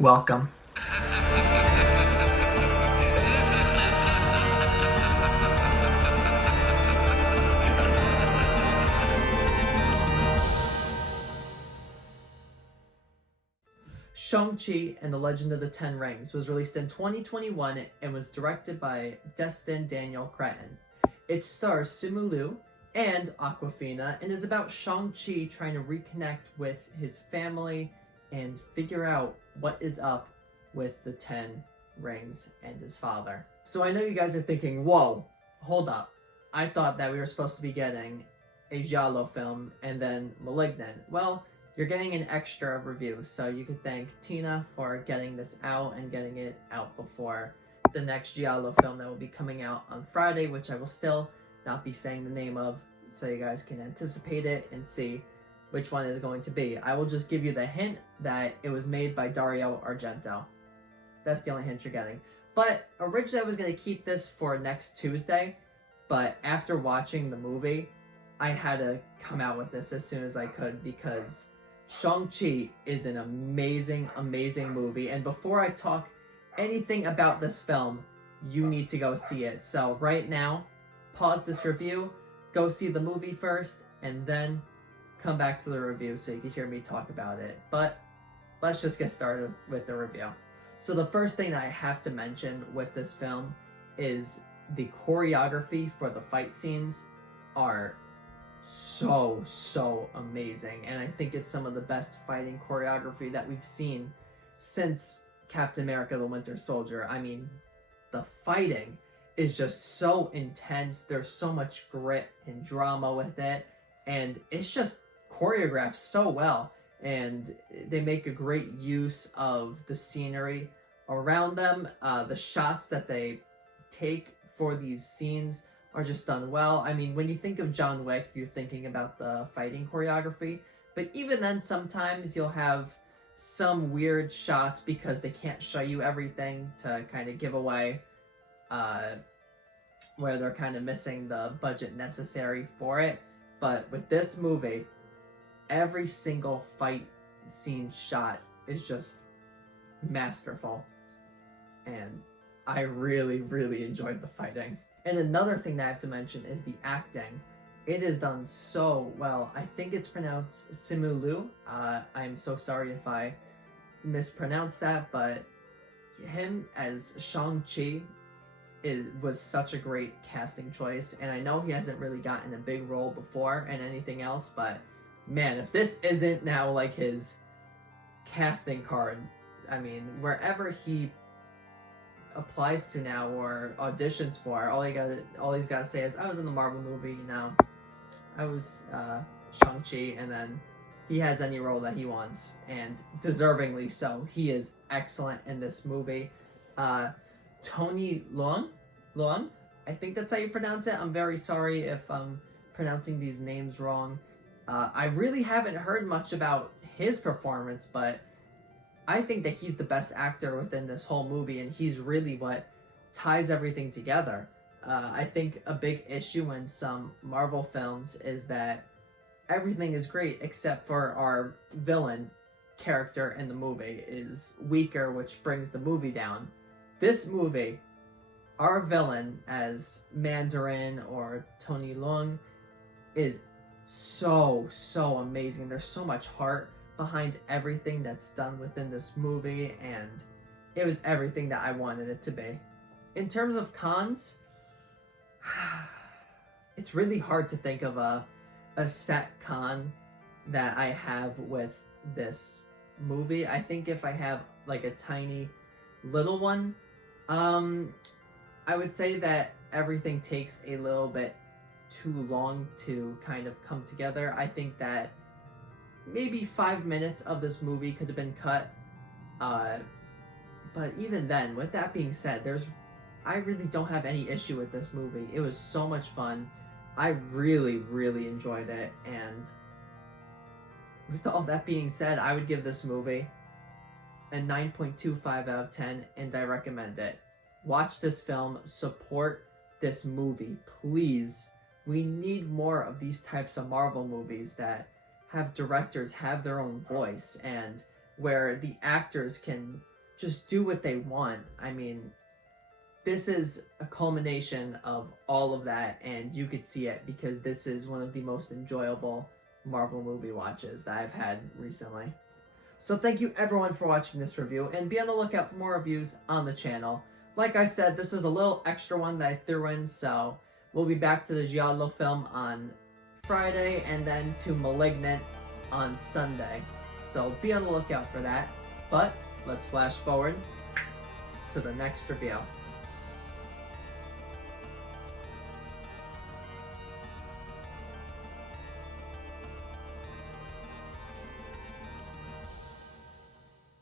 Welcome. Shang Chi and the Legend of the Ten Rings was released in 2021 and was directed by Destin Daniel Cretton. It stars Simu Liu and Awkwafina and is about Shang Chi trying to reconnect with his family and figure out what is up with the Ten Rings and his father. So I know you guys are thinking, whoa, hold up. I thought that we were supposed to be getting a Giallo film and then Malignant. Well, you're getting an extra review, so you could thank Tina for getting this out and getting it out before the next Giallo film that will be coming out on Friday, which I will still not be saying the name of, so you guys can anticipate it and see which one is going to be. I will just give you the hint that it was made by Dario Argento. That's the only hint you're getting. But originally I was going to keep this for next Tuesday, but after watching the movie, I had to come out with this as soon as I could because Shang-Chi is an amazing, amazing movie. And before I talk anything about this film, you need to go see it. So right now, pause this review, go see the movie first, and then come back to the review so you can hear me talk about it. But let's just get started with the review. So the first thing that I have to mention with this film is the choreography for the fight scenes are so amazing, and I think it's some of the best fighting choreography that we've seen since Captain America the Winter Soldier. I mean, the fighting is just so intense. There's so much grit and drama with it, and it's just choreographed so well, and they make a great use of the scenery around them. The shots that they take for these scenes are just done well. I mean, when you think of John Wick, you're thinking about the fighting choreography, but even then sometimes you'll have some weird shots because they can't show you everything to kind of give away where they're kind of missing the budget necessary for it. But with this movie, every single fight scene shot is just masterful, and I really enjoyed the fighting. And another thing that I have to mention is the acting. It is done so well. I think it's pronounced Simu Liu. I'm so sorry if I mispronounced that, but him as Shang-Chi was such a great casting choice. And I know he hasn't really gotten a big role before and anything else, but man, if this isn't now like his casting card, I mean, wherever he applies to now or auditions for, all he's got to say is, I was in the Marvel movie, you know, I was Shang-Chi, and then he has any role that he wants, and deservingly so. He is excellent in this movie. Tony Leung, I think that's how you pronounce it. I'm very sorry if I'm pronouncing these names wrong. I really haven't heard much about his performance, but I think that he's the best actor within this whole movie, and he's really what ties everything together. I think a big issue in some Marvel films is that everything is great except for our villain character in the movie is weaker, which brings the movie down. This movie, our villain as Mandarin or Tony Leung is so amazing. There's so much heart behind everything that's done within this movie, and it was everything that I wanted it to be. In terms of cons, it's really hard to think of a set con that I have with this movie. I think if I have like a tiny little one, I would say that everything takes a little bit too long to kind of come together. I think that maybe 5 minutes of this movie could have been cut, but even then, with that being said, I really don't have any issue with this movie. It was so much fun. I really enjoyed it, and with all that being said, I would give this movie a 9.25 out of 10, and I recommend it. Watch this film, support this movie, please. We need more of these types of Marvel movies that have directors have their own voice, and where the actors can just do what they want. I mean, this is a culmination of all of that, and you could see it because this is one of the most enjoyable Marvel movie watches that I've had recently. So thank you everyone for watching this review, and be on the lookout for more reviews on the channel. Like I said, this was a little extra one that I threw in, so we'll be back to the Giallo film on Friday, and then to Malignant on Sunday. So be on the lookout for that. But let's flash forward to the next review.